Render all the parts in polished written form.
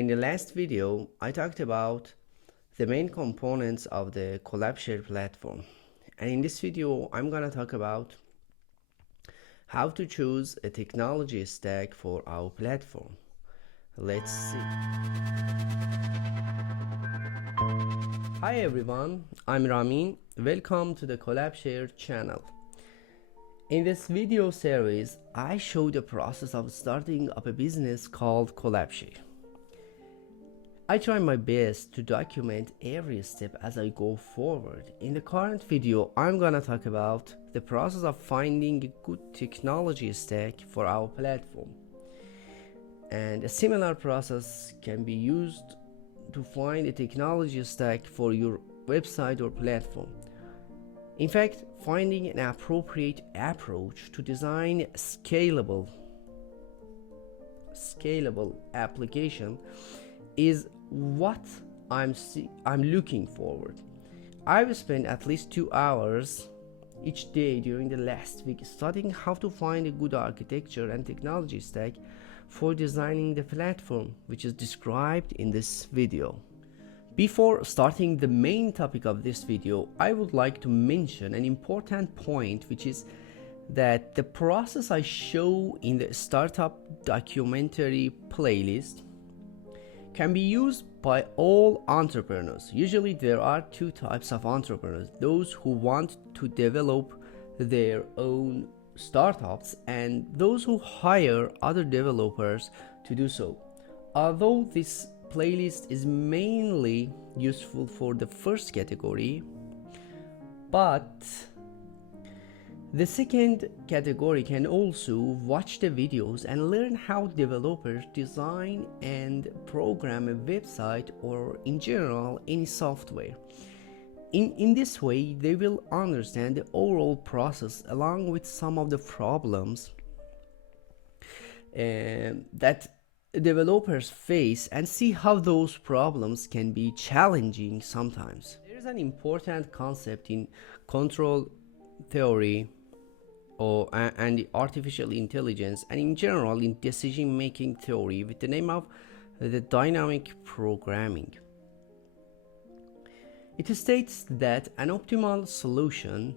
In the last video, I talked about the main components of the Collabshare platform. And in this video, I'm gonna talk about how to choose a technology stack for our platform. Let's see. Hi everyone, I'm Ramin. Welcome to the Collabshare channel. In this video series, I show the process of starting up a business called Collabshare. I try my best to document every step as I go forward. In the current video, I'm gonna talk about the process of finding a good technology stack for our platform. And a similar process can be used to find a technology stack for your website or platform. In fact, finding an appropriate approach to design a scalable application is what I'm looking forward. I've spent at least 2 hours each day during the last week studying how to find a good architecture and technology stack for designing the platform, which is described in this video. Before starting the main topic of this video, I would like to mention an important point, which is that the process I show in the startup documentary playlist can be used by all entrepreneurs. Usually there are two types of entrepreneurs: those who want to develop their own startups and those who hire other developers to do so. Although this playlist is mainly useful for the first category, but the second category can also watch the videos and learn how developers design and program a website, or in general any software. In this way, they will understand the overall process along with some of the problems that developers face, and see how those problems can be challenging sometimes. There is an important concept in control theory and the artificial intelligence, and in general in decision-making theory, with the name of the dynamic programming. It states that an optimal solution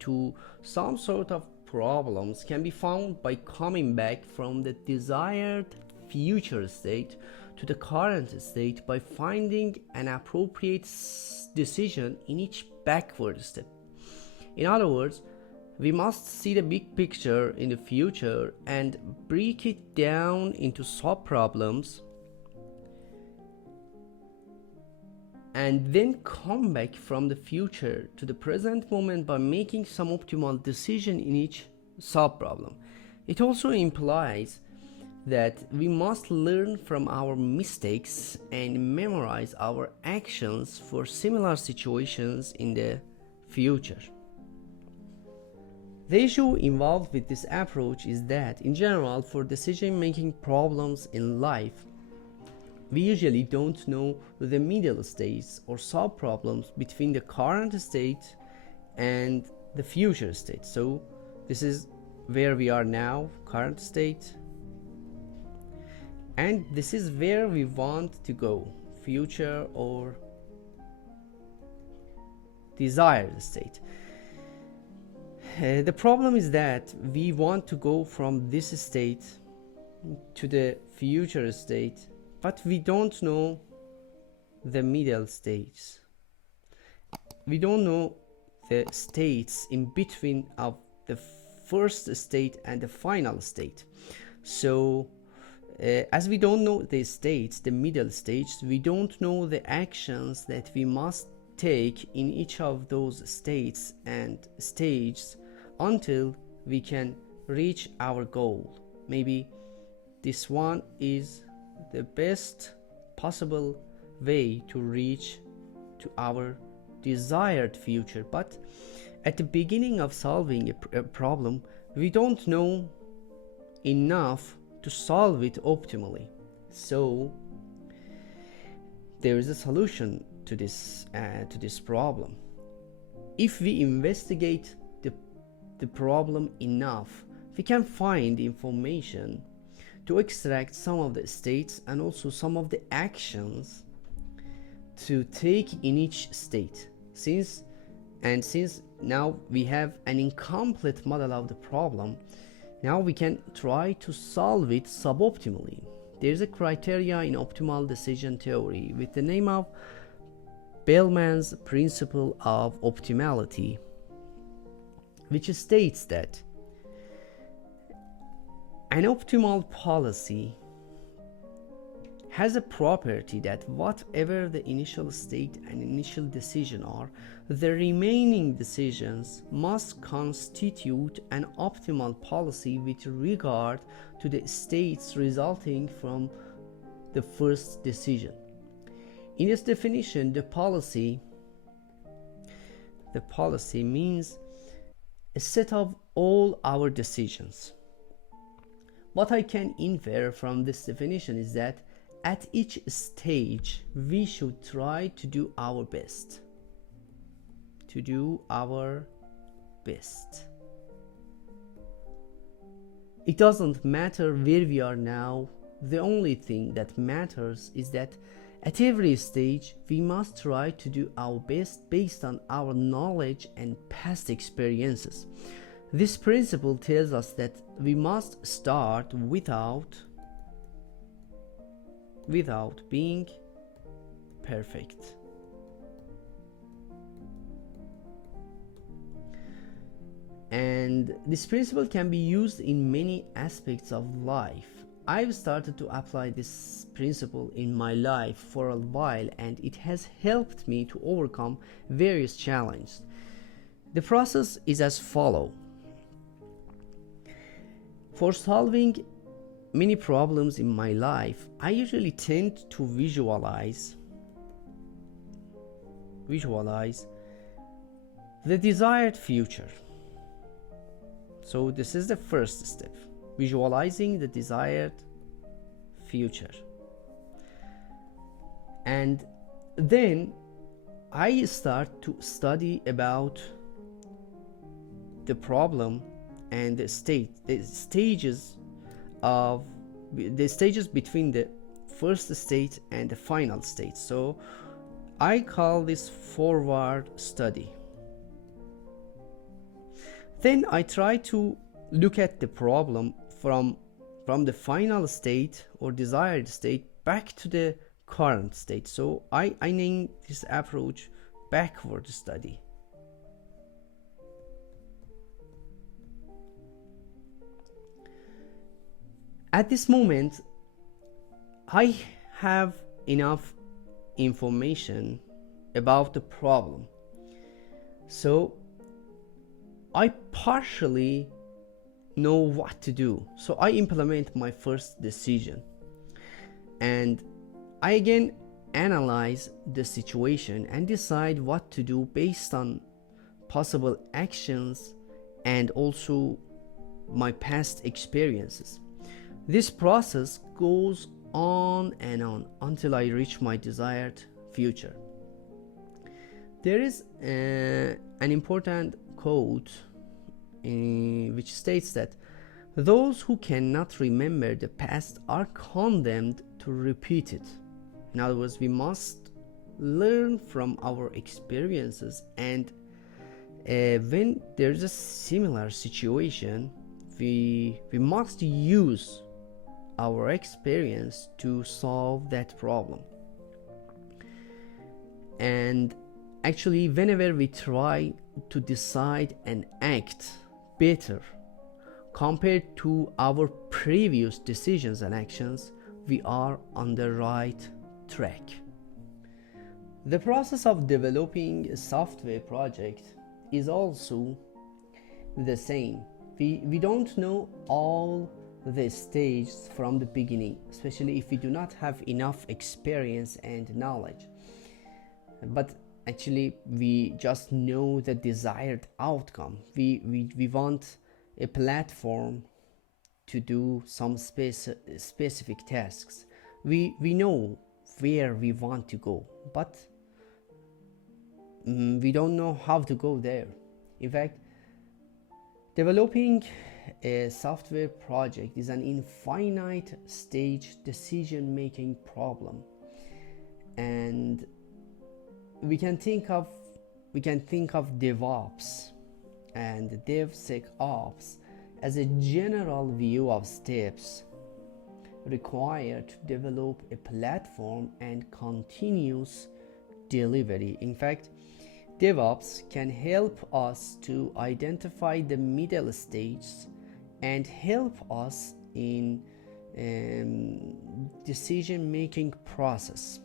to some sort of problems can be found by coming back from the desired future state to the current state by finding an appropriate decision in each backward step. In other words, we must see the big picture in the future and break it down into sub-problems, and then come back from the future to the present moment by making some optimal decision in each sub-problem. It also implies that we must learn from our mistakes and memorize our actions for similar situations in the future. The issue involved with this approach is that, in general, for decision-making problems in life, we usually don't know the middle states or sub-problems between the current state and the future state. So this is where we are now, current state, and this is where we want to go, future or desired state. The problem is that we want to go from this state to the future state, but we don't know the middle states. We don't know the states in between of the first state and the final state. So as we don't know the states, the middle states, we don't know the actions that we must take in each of those states and stages until we can reach our goal. Maybe this one is the best possible way to reach to our desired future, but at the beginning of solving a problem, we don't know enough to solve it optimally. So there is a solution to this problem. If we investigate the problem enough, we can find information to extract some of the states and also some of the actions to take in each state. Since now we have an incomplete model of the problem, now we can try to solve it suboptimally. There's a criteria in optimal decision theory with the name of Bellman's principle of optimality, which states that an optimal policy has a property that whatever the initial state and initial decision are, the remaining decisions must constitute an optimal policy with regard to the states resulting from the first decision. In its definition, the policy means a set of all our decisions. What I can infer from this definition is that at each stage we should try to do our best. It doesn't matter where we are now. The only thing that matters is that at every stage we must try to do our best based on our knowledge and past experiences. This principle tells us that we must start without being perfect. And this principle can be used in many aspects of life. I've started to apply this principle in my life for a while, and it has helped me to overcome various challenges. The process is as follows. For solving many problems in my life, I usually tend to visualize the desired future. So this is the first step, visualizing the desired future. And then I start to study about the problem and the stages between the first state and the final state. So I call this forward study. Then I try to look at the problem from the final state or desired state back to the current state. So I name this approach backward study. At this moment, I have enough information about the problem. So I partially know what to do. So I implement my first decision. And I again analyze the situation and decide what to do based on possible actions and also my past experiences. This process goes on and on until I reach my desired future. There is an important quote which states that those who cannot remember the past are condemned to repeat it. In other words, we must learn from our experiences, and when there's a similar situation, we must use our experience to solve that problem. And actually, whenever we try to decide and act better compared to our previous decisions and actions, we are on the right track. The process of developing a software project is also the same. We don't know all the stages from the beginning, especially if we do not have enough experience and knowledge. But actually, we just know the desired outcome. We want a platform to do some specific tasks. We know where we want to go, but we don't know how to go there. In fact, developing a software project is an infinite stage decision making problem, and we can think of DevOps and DevSecOps as a general view of steps required to develop a platform and continuous delivery. In fact, DevOps can help us to identify the middle stages and help us in decision making process.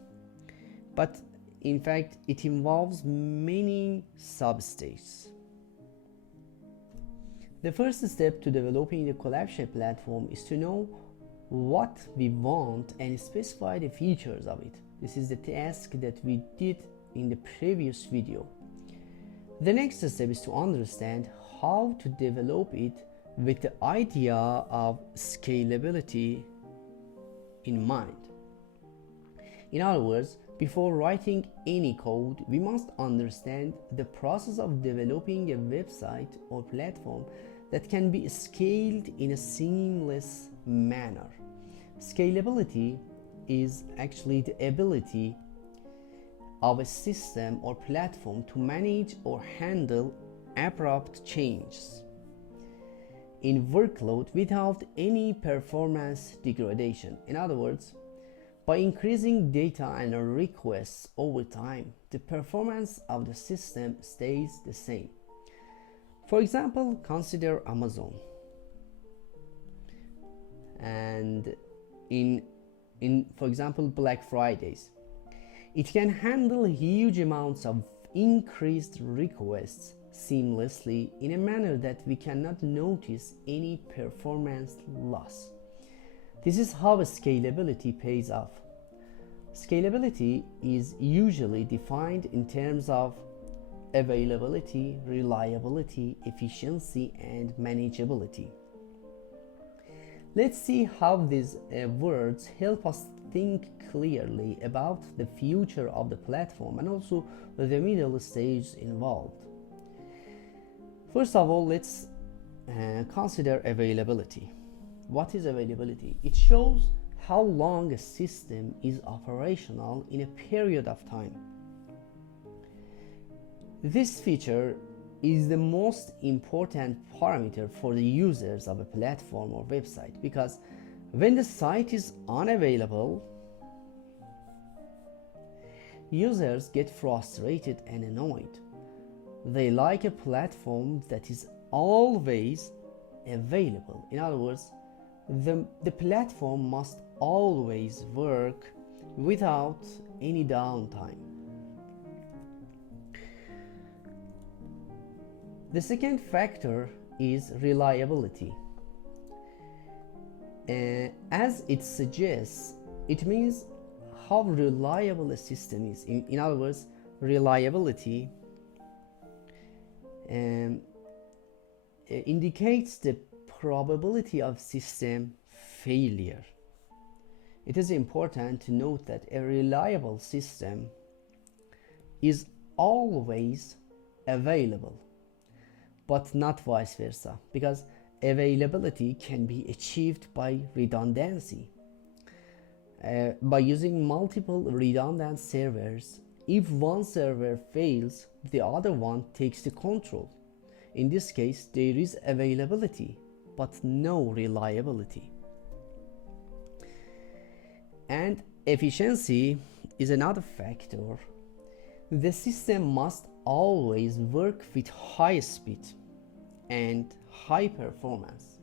But in fact, it involves many sub-stages. The first step to developing the collaboration platform is to know what we want and specify the features of it. This is the task that we did in the previous video. The next step is to understand how to develop it with the idea of scalability in mind. In other words, before writing any code, we must understand the process of developing a website or platform that can be scaled in a seamless manner. Scalability is actually the ability of a system or platform to manage or handle abrupt changes in workload without any performance degradation. In other words, by increasing data and requests over time, the performance of the system stays the same. For example, consider Amazon. And in for example, Black Fridays. It can handle huge amounts of increased requests seamlessly in a manner that we cannot notice any performance loss. This is how scalability pays off. Scalability is usually defined in terms of availability, reliability, efficiency, and manageability. Let's see how these words help us think clearly about the future of the platform and also the middle stage involved. First of all, let's consider availability. What is availability? It shows how long a system is operational in a period of time. This feature is the most important parameter for the users of a platform or website, because when the site is unavailable, users get frustrated and annoyed. They like a platform that is always available. In other words, the platform must always work without any downtime. The second factor is reliability. As it suggests, it means how reliable a system is. In other words, reliability indicates the probability of system failure. It is important to note that a reliable system is always available, but not vice versa, because availability can be achieved by redundancy. By using multiple redundant servers, if one server fails, the other one takes the control. In this case, there is availability, but no reliability. And efficiency is another factor. The system must always work with high speed and high performance.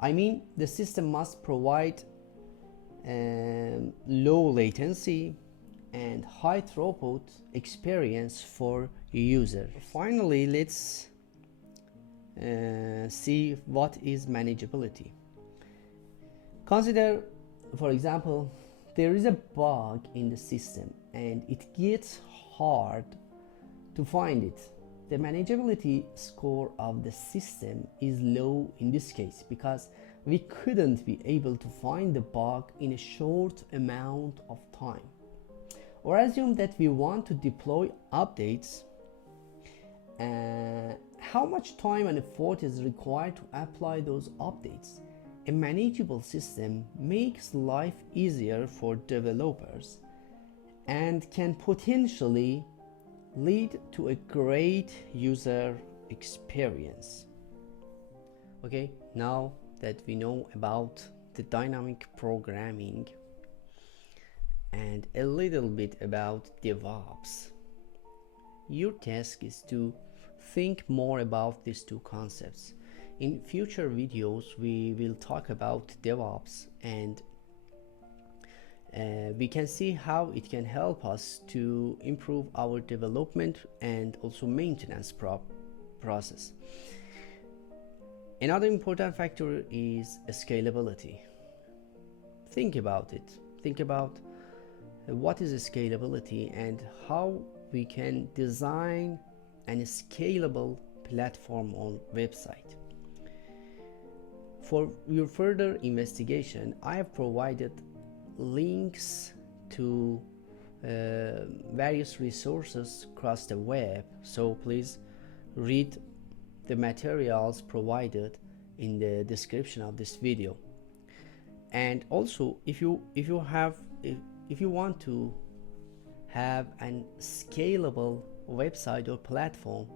I mean, the system must provide low latency and high throughput experience for user. Finally, let's see what is manageability. Consider, for example, there is a bug in the system and it gets hard to find it. The manageability score of the system is low in this case because we couldn't be able to find the bug in a short amount of time. Or assume that we want to deploy updates. how much time and effort is required to apply those updates. A manageable system makes life easier for developers and can potentially lead to a great user experience. Okay, now that we know about the dynamic programming and a little bit about DevOps, your task is to think more about these two concepts. In future videos, we will talk about DevOps, and we can see how it can help us to improve our development and also maintenance process. Another important factor is scalability. Think about it. Think about what is scalability and how we can design a scalable platform on website. For your further investigation, I have provided links to various resources across the web, so please read the materials provided in the description of this video. And also, if you want to have a scalable website or platform,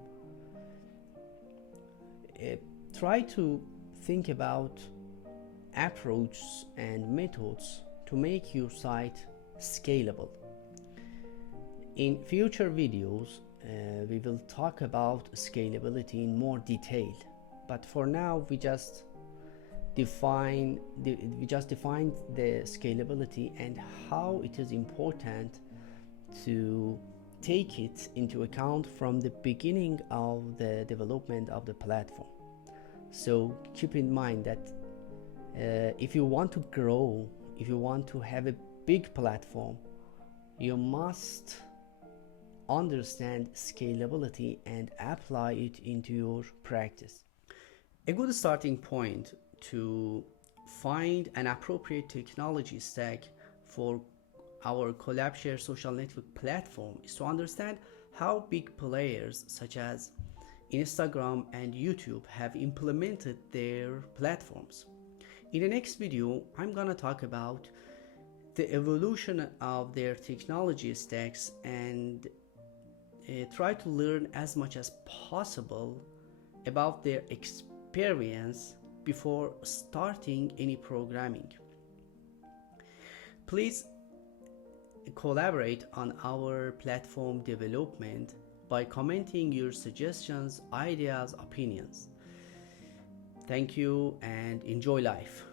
try to think about approaches and methods to make your site scalable. In future videos, we will talk about scalability in more detail, but for now we just defined the scalability and how it is important to take it into account from the beginning of the development of the platform. So keep in mind that if you want to grow, if you want to have a big platform, you must understand scalability and apply it into your practice. A good starting point to find an appropriate technology stack for our CollabShare social network platform is to understand how big players such as Instagram and YouTube have implemented their platforms. In the next video, I'm gonna talk about the evolution of their technology stacks and try to learn as much as possible about their experience before starting any programming. Please collaborate on our platform development by commenting your suggestions, ideas, opinions. Thank you and enjoy life.